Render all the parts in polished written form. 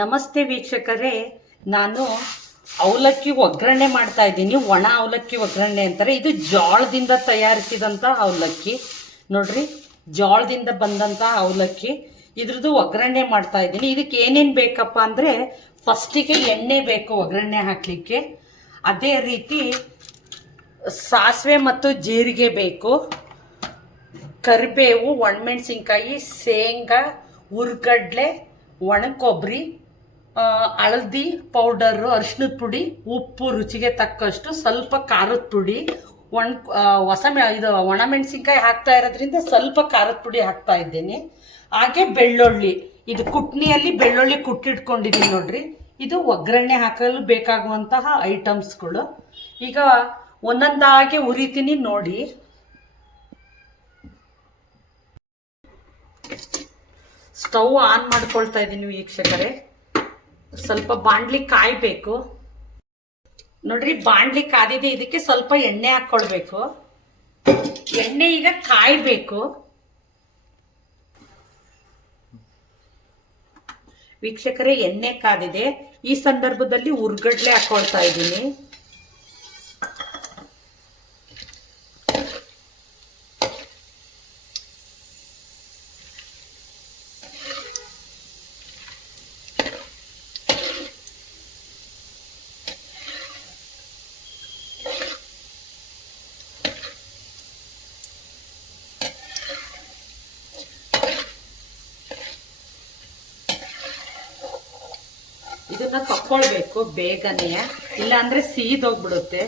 ನಮಸ್ತೆ ವೀಕ್ಷಕರೇ, ನಾನು ಅವಲಕ್ಕಿ ಒಗ್ಗರಣೆ ಮಾಡ್ತಾ ಇದ್ದೀನಿ. ಒಣ ಅವಲಕ್ಕಿ ಒಗ್ಗರಣೆ ಅಂತಾರೆ. ಇದು ಜೋಳದಿಂದ ತಯಾರಿಸಿದಂಥ ಅವಲಕ್ಕಿ ನೋಡ್ರಿ, ಜೋಳದಿಂದ ಬಂದಂಥ ಅವಲಕ್ಕಿ. ಇದ್ರದ್ದು ಒಗ್ಗರಣೆ ಮಾಡ್ತಾ ಇದ್ದೀನಿ. ಇದಕ್ಕೆ ಏನೇನು ಬೇಕಪ್ಪ ಅಂದರೆ, ಫಸ್ಟಿಗೆ ಎಣ್ಣೆ ಬೇಕು ಒಗ್ಗರಣೆ ಹಾಕಲಿಕ್ಕೆ. ಅದೇ ರೀತಿ ಸಾಸಿವೆ ಮತ್ತು ಜೀರಿಗೆ ಬೇಕು, ಕರಿಬೇವು, ಒಣಮೆಣಸಿನ್ಕಾಯಿ, ಶೇಂಗಾ, ಹುರ್ಗಡ್ಲೆ, ಒಣ ಕೊಬ್ಬರಿ, ಹಳದಿ ಪೌಡರು, ಅರಿಶಿನದ ಪುಡಿ, ಉಪ್ಪು ರುಚಿಗೆ ತಕ್ಕಷ್ಟು, ಸ್ವಲ್ಪ ಖಾರದ ಪುಡಿ, ಇದು ಒಣಮೆಣಸಿನ್ಕಾಯಿ ಹಾಕ್ತಾ ಇರೋದ್ರಿಂದ ಸ್ವಲ್ಪ ಖಾರದ ಪುಡಿ ಹಾಕ್ತಾ ಇದ್ದೀನಿ. ಹಾಗೆ ಬೆಳ್ಳುಳ್ಳಿ, ಇದು ಕುಟ್ನಿಯಲ್ಲಿ ಬೆಳ್ಳುಳ್ಳಿ ಕುಟ್ಟಿಟ್ಕೊಂಡಿದ್ದೀನಿ ನೋಡ್ರಿ. ಇದು ಒಗ್ಗರಣೆ ಹಾಕಲು ಬೇಕಾಗುವಂತಹ ಐಟಮ್ಸ್ಗಳು. ಈಗ ಒಂದೊಂದಾಗಿ ಉರಿತೀನಿ ನೋಡಿ. ಸ್ಟವ್ ಆನ್ ಮಾಡ್ಕೊಳ್ತಾ ಇದ್ದೀನಿ ವೀಕ್ಷಕರೇ. ಸ್ವಲ್ಪ ಬಾಂಡ್ಲಿ ಕಾಯಬೇಕು ನೋಡ್ರಿ. ಬಾಂಡ್ಲಿ ಕಾದಿದೆ, ಇದಕ್ಕೆ ಸ್ವಲ್ಪ ಎಣ್ಣೆ ಹಾಕೊಳ್ಬೇಕು. ಎಣ್ಣೆ ಈಗ ಕಾಯಬೇಕು ವೀಕ್ಷಕರೇ. ಎಣ್ಣೆ ಕಾದಿದೆ. ಈ ಸಂದರ್ಭದಲ್ಲಿ ಹುರ್ಗಡ್ಲೆ ಹಾಕೊಳ್ತಾ ಇದ್ದೀನಿ. ಇದನ್ನ ತಕ್ಕೊಳ್ಬೇಕು ಬೇಗನೆ, ಇಲ್ಲ ಅಂದ್ರೆ ಸೀದೋಗ್ಬಿಡುತ್ತೆ.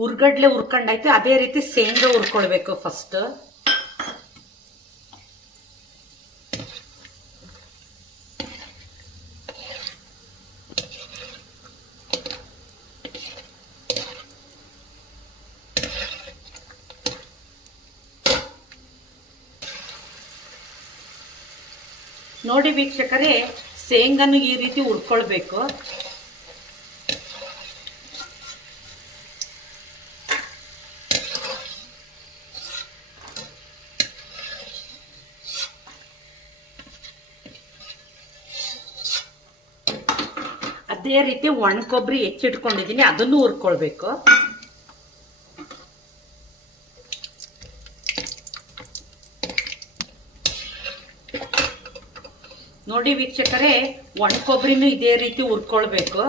ಹುರ್ಗಡ್ಲೆ ಹುರ್ಕೊಂಡೈತೆ. ಅದೇ ರೀತಿ ಶೇಂಗಾ ಹುರ್ಕೊಳ್ಬೇಕು ಫಸ್ಟ್. ನೋಡಿ ವೀಕ್ಷಕರೇ, ಶೇಂಗಾನು ಈ ರೀತಿ ಹುರ್ಕೊಳ್ಬೇಕು. ಅದೇ ರೀತಿ ಒಣ ಕೊಬ್ಬರಿ ಹೆಚ್ಚಿಟ್ಕೊಂಡಿದ್ದೀನಿ, ಅದನ್ನು ಹುರ್ಕೊಳ್ಬೇಕು. ನೋಡಿ ವೀಕ್ಷಕರೇ, ಒಣ ಕೊಬ್ಬರಿನೂ ಇದೇ ರೀತಿ ಹುರ್ಕೊಳ್ಬೇಕು.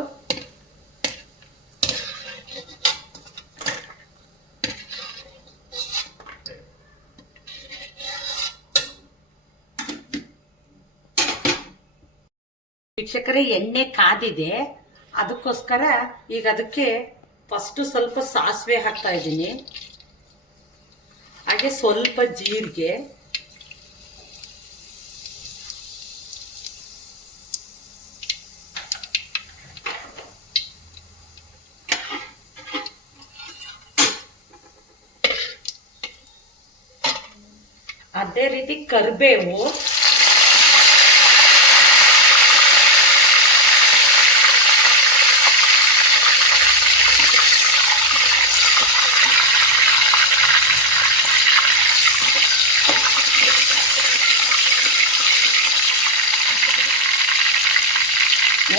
ವೀಕ್ಷಕರೇ, ಎಣ್ಣೆ ಕಾದಿದೆ. ಅದಕ್ಕೋಸ್ಕರ ಈಗ ಅದಕ್ಕೆ ಫಸ್ಟ್ ಸ್ವಲ್ಪ ಸಾಸಿವೆ ಹಾಕ್ತಾ ಇದ್ದೀನಿ. ಹಾಗೆ ಸ್ವಲ್ಪ ಜೀರಿಗೆ, ಅದೇ ರೀತಿ ಕರಿಬೇವು,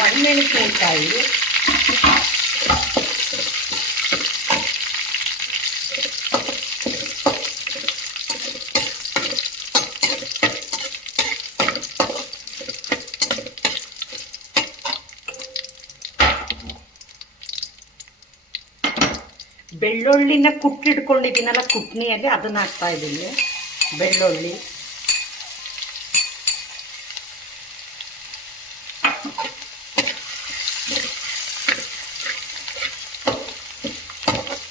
ಒಣಮೆಣಸಿನಕಾಯಿ, ಬೆಳ್ಳುಳ್ಳಿನ ಕುಟ್ಟಿಟ್ಕೊಂಡಿದ್ದೀನಲ್ಲ ಕುಟ್ನಿಯಲ್ಲಿ, ಅದನ್ನ ಹಾಕ್ತಾ ಇದ್ದೀನಿ. ಬೆಳ್ಳುಳ್ಳಿ,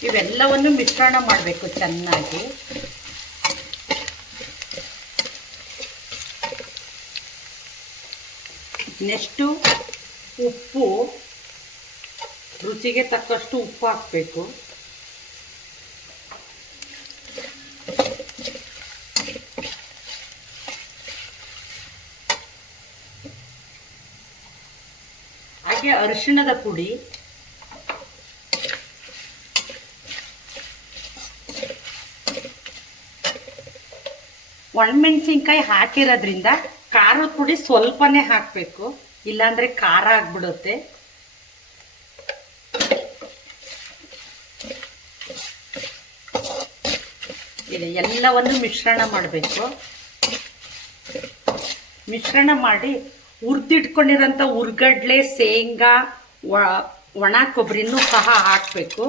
ಇವೆಲ್ಲವನ್ನು ಮಿಶ್ರಣ ಮಾಡಬೇಕು ಚೆನ್ನಾಗಿ. ನೆಕ್ಸ್ಟು ಉಪ್ಪು, ರುಚಿಗೆ ತಕ್ಕಷ್ಟು ಉಪ್ಪು ಹಾಕಬೇಕು. ಹಾಗೆ ಅರಿಶಿಣದ ಪುಡಿ, ಒಣಮೆಣಸಿನ್ಕಾಯಿ ಹಾಕಿರೋದ್ರಿಂದ ಖಾರದ ಪುಡಿ ಸ್ವಲ್ಪನೇ ಹಾಕಬೇಕು, ಇಲ್ಲಾಂದ್ರೆ ಖಾರ ಆಗ್ಬಿಡುತ್ತೆ. ಇದೆ ಎಲ್ಲವನ್ನು ಮಿಶ್ರಣ ಮಾಡಬೇಕು. ಮಿಶ್ರಣ ಮಾಡಿ ಹುರಿದಿಟ್ಕೊಂಡಿರೋಂಥ ಹುರ್ಗಡ್ಲೆ, ಶೇಂಗಾ, ಒಣ ಕೊಬ್ಬರಿನೂ ಸಹ ಹಾಕಬೇಕು.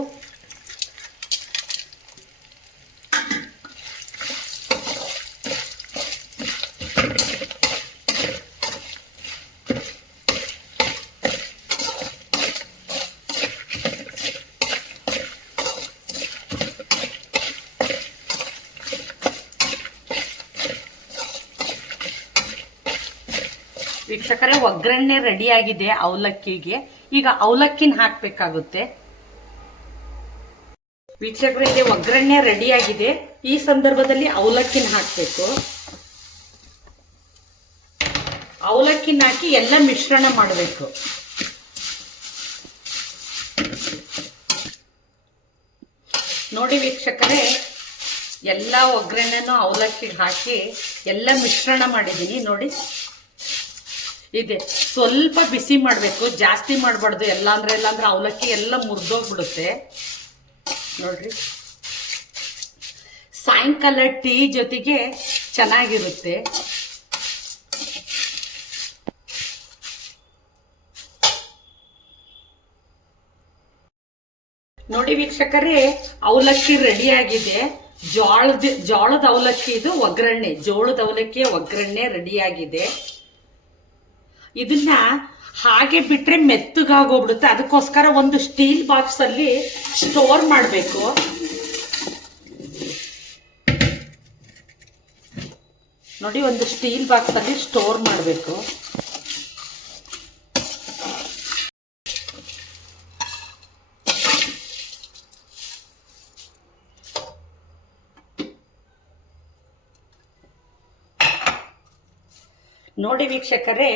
ವೀಕ್ಷಕರೇ, ಒಗ್ಗರಣೆ ರೆಡಿ ಆಗಿದೆ ಅವಲಕ್ಕಿಗೆ. ಈಗ ಅವಲಕ್ಕಿನ ಹಾಕಬೇಕಾಗುತ್ತೆ. ವೀಕ್ಷಕರೇ, ಇಲ್ಲಿ ಒಗ್ಗರಣೆ ರೆಡಿ ಆಗಿದೆ. ಈ ಸಂದರ್ಭದಲ್ಲಿ ಅವಲಕ್ಕಿನ ಹಾಕಬೇಕು. ಅವಲಕ್ಕಿನ ಹಾಕಿ ಎಲ್ಲ ಮಿಶ್ರಣ ಮಾಡಬೇಕು. ನೋಡಿ ವೀಕ್ಷಕರೇ, ಎಲ್ಲ ಒಗ್ಗರಣೆನೂ ಅವಲಕ್ಕಿಗೆ ಹಾಕಿ ಎಲ್ಲ ಮಿಶ್ರಣ ಮಾಡಿದ್ದೀನಿ. ನೋಡಿ, ಇದೆ ಸ್ವಲ್ಪ ಬಿಸಿ ಮಾಡಬೇಕು, ಜಾಸ್ತಿ ಮಾಡಬಾರ್ದು. ಇಲ್ಲಾಂದ್ರೆ ಅವಲಕ್ಕಿ ಎಲ್ಲ ಮುರಿದೋಗ್ಬಿಡುತ್ತೆ. ನೋಡ್ರಿ, ಸಾಯಂಕಾಲ ಟೀ ಜೊತೆಗೆ ಚೆನ್ನಾಗಿರುತ್ತೆ. ನೋಡಿ ವೀಕ್ಷಕರೇ, ಅವಲಕ್ಕಿ ರೆಡಿ ಆಗಿದೆ. ಜೋಳದ ಅವಲಕ್ಕಿ ಇದು ಒಗ್ಗರಣೆ. ಜೋಳದ ಅವಲಕ್ಕಿಯ ಒಗ್ಗರಣೆ ರೆಡಿ ಆಗಿದೆ. ಇದನ್ನ ಹಾಗೆ ಬಿಟ್ರೆ ಮೆತ್ತಗಾಗೋಗ್ಬಿಡುತ್ತೆ. ಅದಕ್ಕೋಸ್ಕರ ಒಂದು ಸ್ಟೀಲ್ ಬಾಕ್ಸ್ ಅಲ್ಲಿ ಸ್ಟೋರ್ ಮಾಡಬೇಕು. ನೋಡಿ, ಒಂದು ಸ್ಟೀಲ್ ಬಾಕ್ಸ್ ಅಲ್ಲಿ ಸ್ಟೋರ್ ಮಾಡಬೇಕು. ನೋಡಿ ವೀಕ್ಷಕರೇ,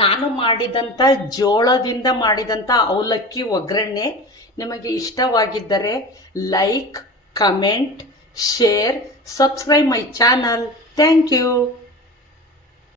ನಾನು ಮಾಡಿದಂಥ ಜೋಳದಿಂದ ಮಾಡಿದಂಥ ಅವಲಕ್ಕಿ ಒಗ್ಗರಣೆ ನಿಮಗೆ ಇಷ್ಟವಾಗಿದ್ದರೆ like, comment, share, subscribe my channel. Thank you.